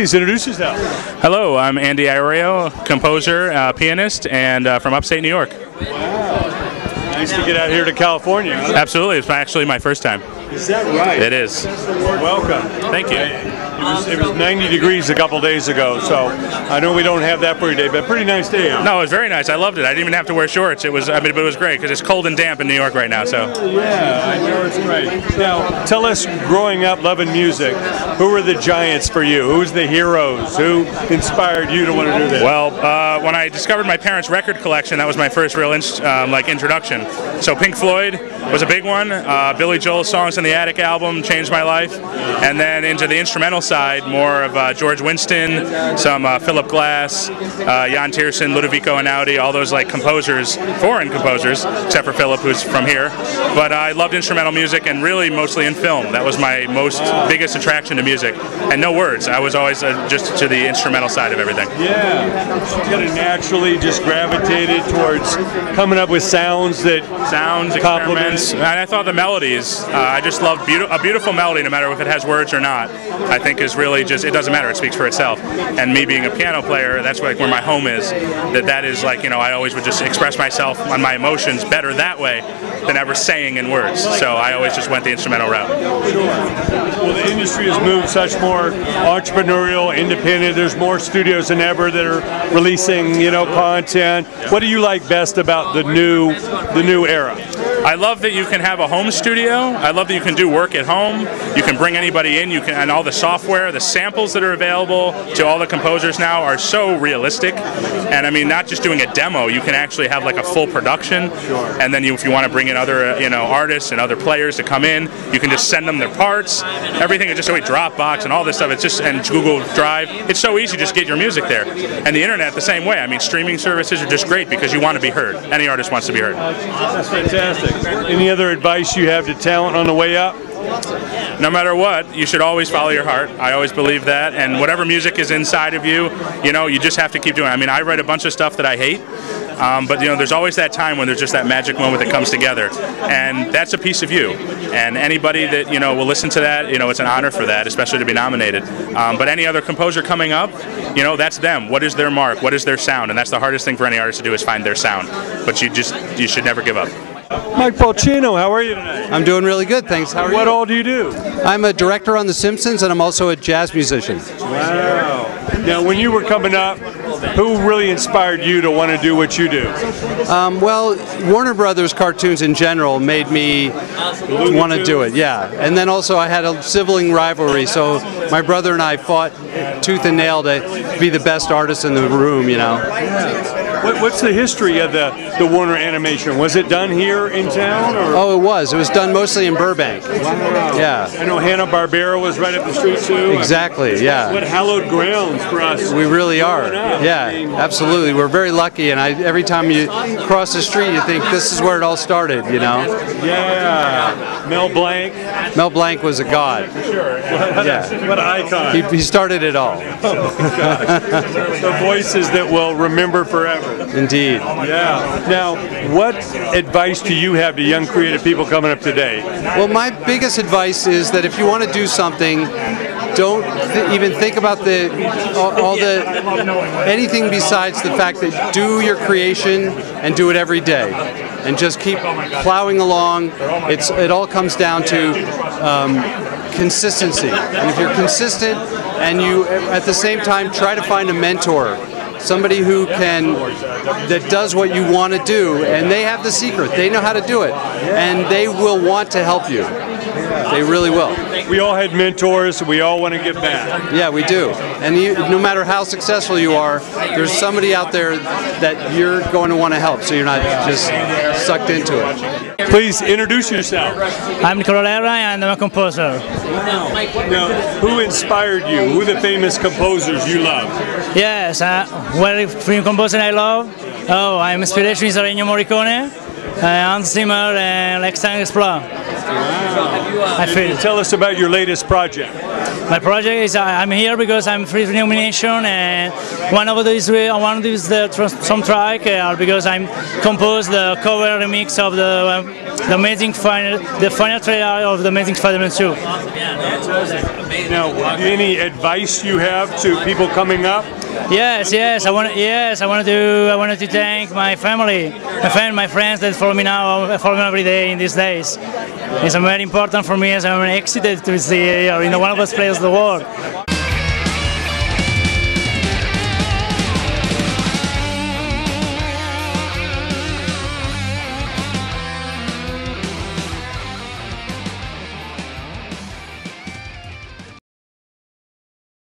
Please introduce yourself. Hello, I'm Andy Iorio, composer, pianist, and from upstate New York. Wow. Nice to get out here to California. Absolutely. It's actually my first time. Is that right? It is. Welcome. Thank you. It was 90 degrees a couple days ago, so I know we don't have that for you today, but pretty nice day out. No, it was very nice. I loved it. I didn't even have to wear shorts. It was, but it was great because it's cold and damp in New York right now. So. Yeah, I know it's great. Now, tell us, growing up loving music, who were the giants for you? Who's the heroes? Who inspired you to want to do this? Well, when I discovered my parents' record collection, that was my first real introduction. So Pink Floyd was a big one. Billy Joel's Songs in the Attic album changed my life, and then into the instrumental side, more of George Winston, some Philip Glass, Jan Tiersen, Ludovico Einaudi, all those like composers, foreign composers, except for Philip, who's from here. But I loved instrumental music, and really mostly in film. That was my biggest attraction to music, and no words. I was always just to the instrumental side of everything. Yeah, you kind of naturally just gravitated towards coming up with sounds, experiments, and I thought the melodies. I just love a beautiful melody, no matter if it has words or not. I think is really just, it doesn't matter, it speaks for itself. And me being a piano player, that's like where my home is. That is like, I always would just express myself on my emotions better that way than ever saying in words. So I always just went the instrumental route. Sure. Well, the industry has moved such more entrepreneurial, independent. There's more studios than ever that are releasing, content. What do you like best about the new era? I love that you can have a home studio. I love that you can do work at home. You can bring anybody in. And all the software, the samples that are available to all the composers now are so realistic. And I mean, not just doing a demo. You can actually have like a full production. Sure. And then if you want to bring in other, artists and other players to come in, you can just send them their parts. Everything is just so Dropbox and all this stuff. It's just, and Google Drive. It's so easy to just get your music there. And the internet the same way. I mean, streaming services are just great because you want to be heard. Any artist wants to be heard. That's fantastic. Any other advice you have to talent on the way up? No matter what, you should always follow your heart. I always believe that, and whatever music is inside of you, you just have to keep doing it. I mean, I write a bunch of stuff that I hate, but there's always that time when there's just that magic moment that comes together, and that's a piece of you. And anybody that will listen to that, it's an honor for that, especially to be nominated. But any other composer coming up, that's them. What is their mark? What is their sound? And that's the hardest thing for any artist to do, is find their sound. But you should never give up. Mike Polcino, how are you tonight? I'm doing really good, thanks. How are you? What all do you do? I'm a director on The Simpsons, and I'm also a jazz musician. Wow. Now, when you were coming up, who really inspired you to want to do what you do? Well, Warner Brothers cartoons in general made me want to do it, yeah. And then also I had a sibling rivalry, so my brother and I fought tooth and nail to be the best artist in the room, What's the history of the Warner animation? Was it done here in town? Or? Oh, it was. It was done mostly in Burbank. Wow. Yeah. I know Hanna-Barbera was right up the street too. Exactly, yeah. What hallowed grounds for us. We really are. Yeah, absolutely. We're very lucky, and every time you cross the street, you think this is where it all started, Yeah. Mel Blanc. Mel Blanc was a god. Sure. What an icon. He started it all. Oh, gosh. The voices that we'll remember forever. Indeed. Yeah. Now, what advice do you have to young creative people coming up today? Well, my biggest advice is that if you want to do something, don't even think about anything besides the fact that do your creation and do it every day, and just keep plowing along. It all comes down to consistency. And if you're consistent and you at the same time try to find a mentor, somebody that does what you want to do, and they have the secret. They know how to do it, and they will want to help you. They really will. We all had mentors. We all want to give back. Yeah, we do. And no matter how successful you are, there's somebody out there that you're going to want to help, so you're not just sucked into it. Please introduce yourself. I'm Colin Ryan, and I'm a composer. Wow. Now, who inspired you? Who are the famous composers you love? Yes, film composer I love. I'm inspiration is Ennio Morricone, Hans Zimmer, and Alexandre Desplat. Wow. Tell us about your latest project. My project is I'm here because I'm free nomination, and one of these the soundtrack because I'm composed the cover remix of the amazing final trailer of the Amazing Spider-Man 2. Now, any advice you have to people coming up? Yes. I wanted to thank my family, my friends that follow me now, follow me every day in these days. It's very important for me as I'm excited to see one of the best players of the world.